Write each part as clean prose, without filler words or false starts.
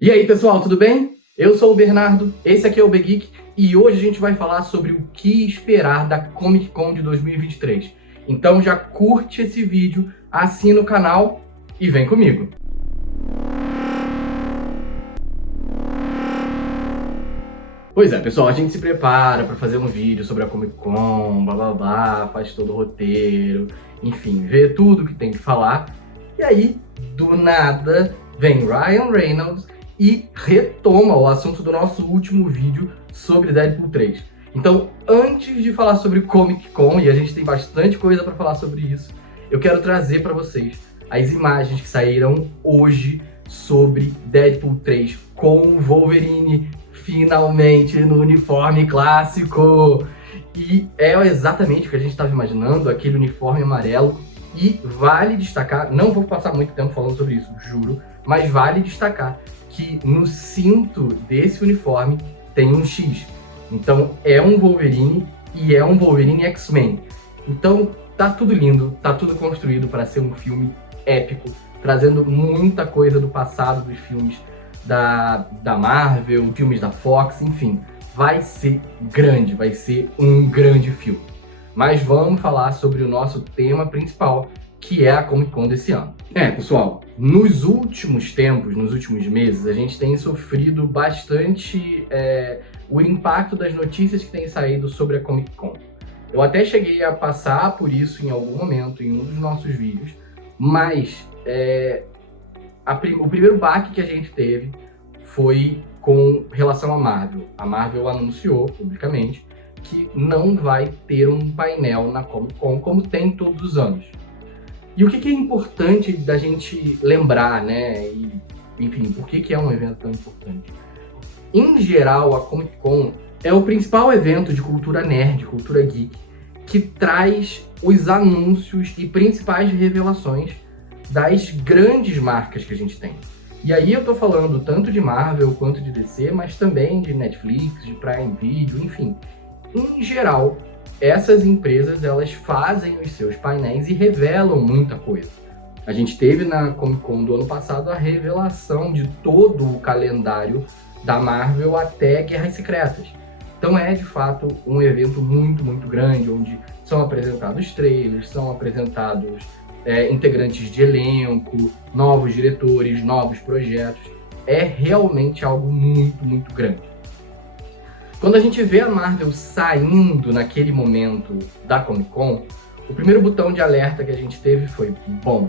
E aí pessoal, tudo bem? Eu sou o Bernardo, esse aqui é o Begeek e hoje a gente vai falar sobre o que esperar da Comic Con de 2023. Então já curte esse vídeo, assina o canal e vem comigo! Pois é, pessoal, a gente se prepara para fazer um vídeo sobre a Comic Con, blá blá blá, faz todo o roteiro, enfim, vê tudo que tem que falar. E aí, do nada, vem Ryan Reynolds e retoma o assunto do nosso último vídeo sobre Deadpool 3. Então, antes de falar sobre Comic Con, e a gente tem bastante coisa para falar sobre isso, eu quero trazer para vocês as imagens que saíram hoje sobre Deadpool 3 com o Wolverine finalmente no uniforme clássico. E é exatamente o que a gente estava imaginando, aquele uniforme amarelo. E vale destacar, não vou passar muito tempo falando sobre isso, juro, mas vale destacar que no cinto desse uniforme tem um X. Então é um Wolverine e é um Wolverine X-Men. Então tá tudo lindo, tá tudo construído para ser um filme épico, trazendo muita coisa do passado dos filmes da Marvel, filmes da Fox, enfim. Vai ser grande, vai ser um grande filme. Mas vamos falar sobre o nosso tema principal, que é a Comic Con desse ano. Pessoal, nos últimos tempos, nos últimos meses, a gente tem sofrido bastante o impacto das notícias que têm saído sobre a Comic Con. Eu até cheguei a passar por isso em algum momento, em um dos nossos vídeos, mas o primeiro baque que a gente teve foi com relação à Marvel. A Marvel anunciou publicamente que não vai ter um painel na Comic Con como tem todos os anos. E o que é importante da gente lembrar, né? E, enfim, por que é um evento tão importante? Em geral, a Comic Con é o principal evento de cultura nerd, cultura geek, que traz os anúncios e principais revelações das grandes marcas que a gente tem. E aí eu tô falando tanto de Marvel quanto de DC, mas também de Netflix, de Prime Video, enfim. Em geral, essas empresas elas fazem os seus painéis e revelam muita coisa. A gente teve na Comic Con do ano passado a revelação de todo o calendário da Marvel até Guerras Secretas. Então é de fato um evento muito, muito grande, onde são apresentados trailers, são apresentados integrantes de elenco, novos diretores, novos projetos. É realmente algo muito, muito grande. Quando a gente vê a Marvel saindo naquele momento da Comic Con, o primeiro botão de alerta que a gente teve foi, bom,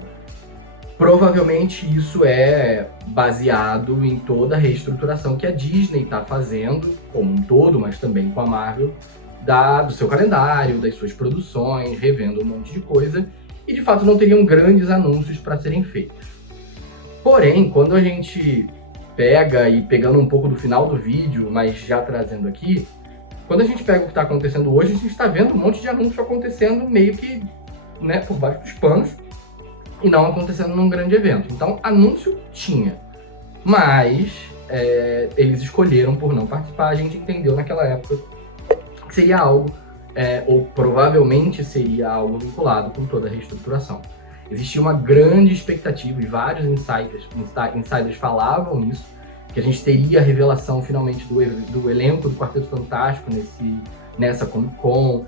provavelmente isso é baseado em toda a reestruturação que a Disney está fazendo, como um todo, mas também com a Marvel, do seu calendário, das suas produções, revendo um monte de coisa, e de fato não teriam grandes anúncios para serem feitos. Porém, quando a gente pegando um pouco do final do vídeo, mas já trazendo aqui, quando a gente pega o que está acontecendo hoje, a gente está vendo um monte de anúncio acontecendo meio que, né, por baixo dos panos e não acontecendo num grande evento. Então, anúncio tinha, mas eles escolheram por não participar. A gente entendeu naquela época que seria algo, ou provavelmente seria algo vinculado com toda a reestruturação. Existia uma grande expectativa e vários insiders falavam isso, que a gente teria a revelação finalmente do elenco do Quarteto Fantástico nessa Comic Con.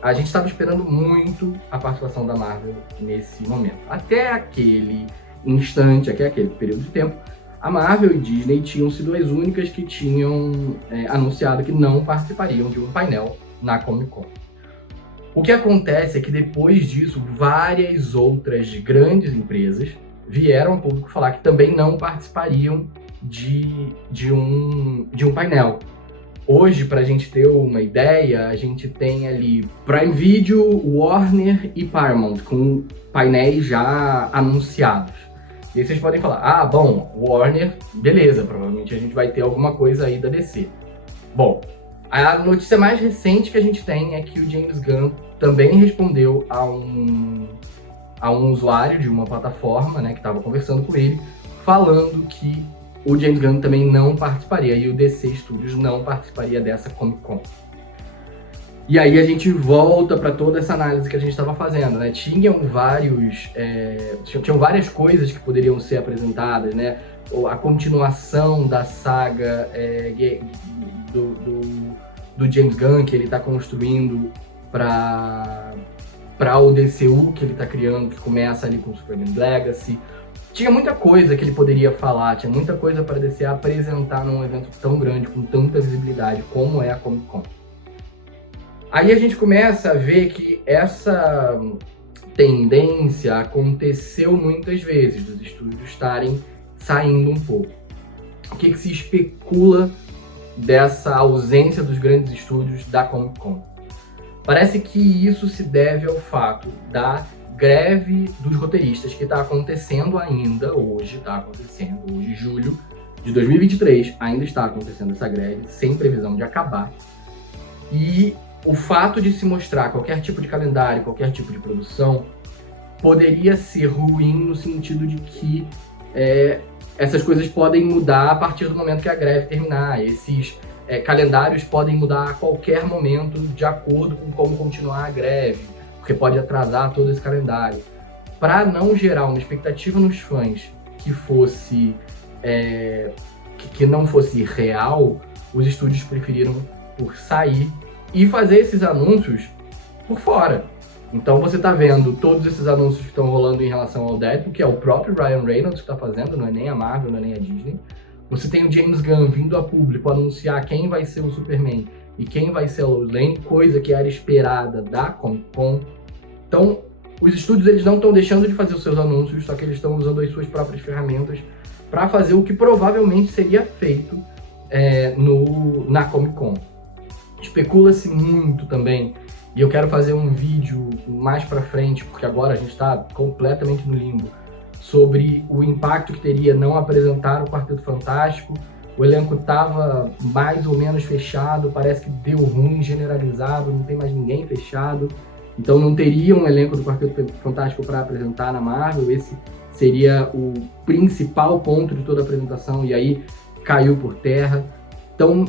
A gente estava esperando muito a participação da Marvel nesse momento. Até aquele instante, até aquele período de tempo, a Marvel e Disney tinham sido as únicas que tinham anunciado que não participariam de um painel na Comic Con. O que acontece é que depois disso, várias outras grandes empresas vieram ao público falar que também não participariam de um painel. Hoje, para a gente ter uma ideia, a gente tem ali Prime Video, Warner e Paramount, com painéis já anunciados. E aí vocês podem falar, bom, Warner, beleza, provavelmente a gente vai ter alguma coisa aí da DC. Bom, a notícia mais recente que a gente tem é que o James Gunn também respondeu a um usuário de uma plataforma, né, que estava conversando com ele, falando que o James Gunn também não participaria e o DC Studios não participaria dessa Comic Con. E aí a gente volta para toda essa análise que a gente estava fazendo, né? Tinham várias coisas que poderiam ser apresentadas, né? a continuação da saga do James Gunn, que ele está construindo para o DCU, que ele está criando, que começa ali com Superman Legacy. Tinha muita coisa que ele poderia falar, tinha muita coisa para DC apresentar num evento tão grande, com tanta visibilidade, como é a Comic Con. Aí a gente começa a ver que essa tendência aconteceu muitas vezes, dos estúdios estarem saindo um pouco. O que se especula dessa ausência dos grandes estúdios da Comic Con? Parece que isso se deve ao fato da greve dos roteiristas, que está acontecendo ainda hoje, julho de 2023, ainda está acontecendo essa greve, sem previsão de acabar. E o fato de se mostrar qualquer tipo de calendário, qualquer tipo de produção, poderia ser ruim no sentido de que essas coisas podem mudar a partir do momento que a greve terminar. Esses calendários podem mudar a qualquer momento de acordo com como continuar a greve, porque pode atrasar todo esse calendário. Para não gerar uma expectativa nos fãs que fosse que não fosse real, os estúdios preferiram por sair e fazer esses anúncios por fora. Então você está vendo todos esses anúncios que estão rolando em relação ao Deadpool, que é o próprio Ryan Reynolds que está fazendo, não é nem a Marvel, não é nem a Disney. Você tem o James Gunn vindo a público anunciar quem vai ser o Superman e quem vai ser a Lois Lane, coisa que era esperada da Comic Con. Então, os estúdios eles não estão deixando de fazer os seus anúncios, só que eles estão usando as suas próprias ferramentas para fazer o que provavelmente seria feito na Comic Con. Especula-se muito também, e eu quero fazer um vídeo mais pra frente, porque agora a gente está completamente no limbo, sobre o impacto que teria não apresentar o Quarteto Fantástico. O elenco estava mais ou menos fechado, parece que deu ruim, generalizado, não tem mais ninguém fechado. Então não teria um elenco do Quarteto Fantástico para apresentar na Marvel. Esse seria o principal ponto de toda a apresentação, e aí caiu por terra. Então,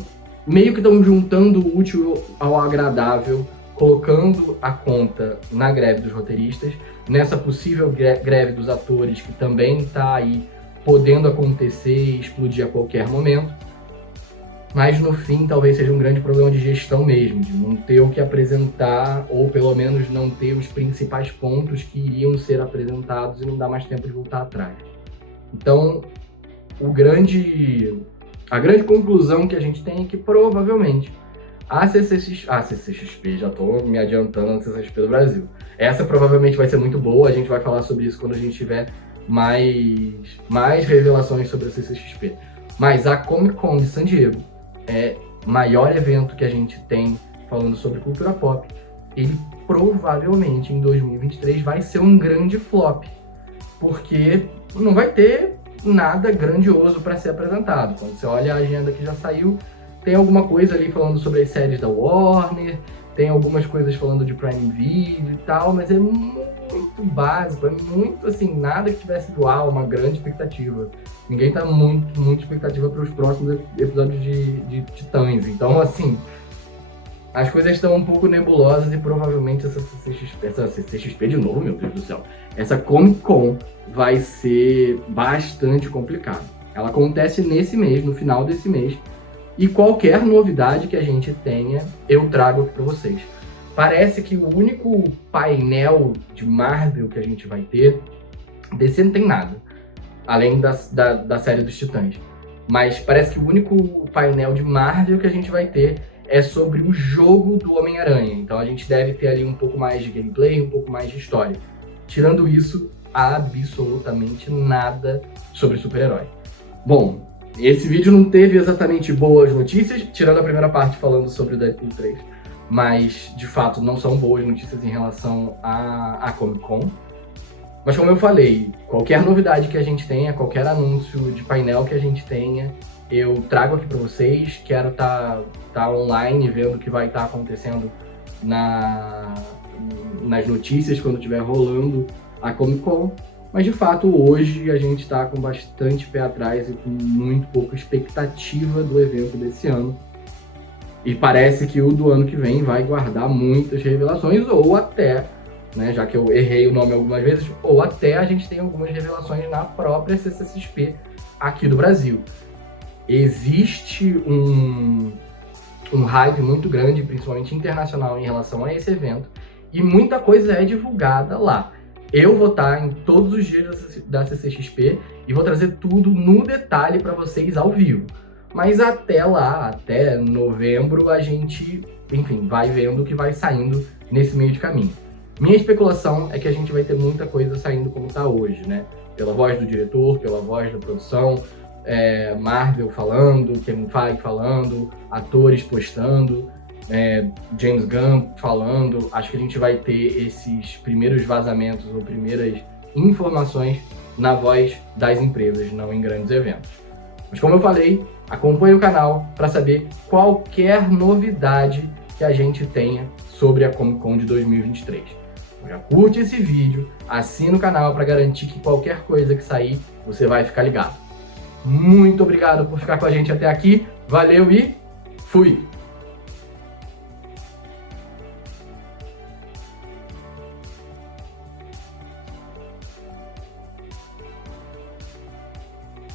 meio que estão juntando o útil ao agradável, colocando a conta na greve dos roteiristas, nessa possível greve dos atores, que também está aí podendo acontecer e explodir a qualquer momento. Mas no fim talvez seja um grande problema de gestão mesmo, de não ter o que apresentar, ou pelo menos não ter os principais pontos que iriam ser apresentados e não dá mais tempo de voltar atrás. Então, a grande conclusão que a gente tem é que provavelmente a CCXP, já estou me adiantando na CCXP do Brasil. Essa provavelmente vai ser muito boa, a gente vai falar sobre isso quando a gente tiver mais revelações sobre a CCXP. Mas a Comic Con de San Diego é o maior evento que a gente tem falando sobre cultura pop. Ele provavelmente em 2023 vai ser um grande flop, porque não vai ter nada grandioso para ser apresentado. Quando você olha a agenda que já saiu, tem alguma coisa ali falando sobre as séries da Warner, tem algumas coisas falando de Prime Video e tal, mas é muito básico, é muito assim, nada que tivesse uma grande expectativa. Ninguém tá muito expectativa para os próximos episódios de Titãs. Então, assim, as coisas estão um pouco nebulosas e provavelmente essa CCXP de novo, meu Deus do céu, essa Comic Con vai ser bastante complicada. Ela acontece nesse mês, no final desse mês, e qualquer novidade que a gente tenha, eu trago aqui para vocês. Parece que o único painel de Marvel que a gente vai ter, DC não tem nada, além da série dos Titãs. Mas parece que o único painel de Marvel que a gente vai ter é sobre o jogo do Homem-Aranha. Então a gente deve ter ali um pouco mais de gameplay, um pouco mais de história. Tirando isso, absolutamente nada sobre super-herói. Bom, esse vídeo não teve exatamente boas notícias, tirando a primeira parte falando sobre o Deadpool 3. Mas, de fato, não são boas notícias em relação à Comic Con. Mas como eu falei, qualquer novidade que a gente tenha, qualquer anúncio de painel que a gente tenha, eu trago aqui para vocês. Quero tá online vendo o que vai estar acontecendo nas notícias quando estiver rolando a Comic Con. Mas de fato hoje a gente está com bastante pé atrás e com muito pouca expectativa do evento desse ano. E parece que o do ano que vem vai guardar muitas revelações, ou até, né, já que eu errei o nome algumas vezes, ou até a gente tem algumas revelações na própria CCXP aqui do Brasil. Existe um hype muito grande, principalmente internacional, em relação a esse evento, e muita coisa é divulgada lá. Eu vou estar em todos os dias da CCXP e vou trazer tudo no detalhe para vocês ao vivo. Mas até lá, até novembro, a gente, enfim, vai vendo o que vai saindo nesse meio de caminho. Minha especulação é que a gente vai ter muita coisa saindo como está hoje, né? Pela voz do diretor, pela voz da produção, Marvel falando, Kevin Feige falando, atores postando, James Gunn falando. Acho que a gente vai ter esses primeiros vazamentos ou primeiras informações na voz das empresas, não em grandes eventos. Mas como eu falei, acompanhe o canal para saber qualquer novidade que a gente tenha sobre a Comic Con de 2023. Já curte esse vídeo, assina o canal para garantir que qualquer coisa que sair, você vai ficar ligado. Muito obrigado por ficar com a gente até aqui, valeu e fui!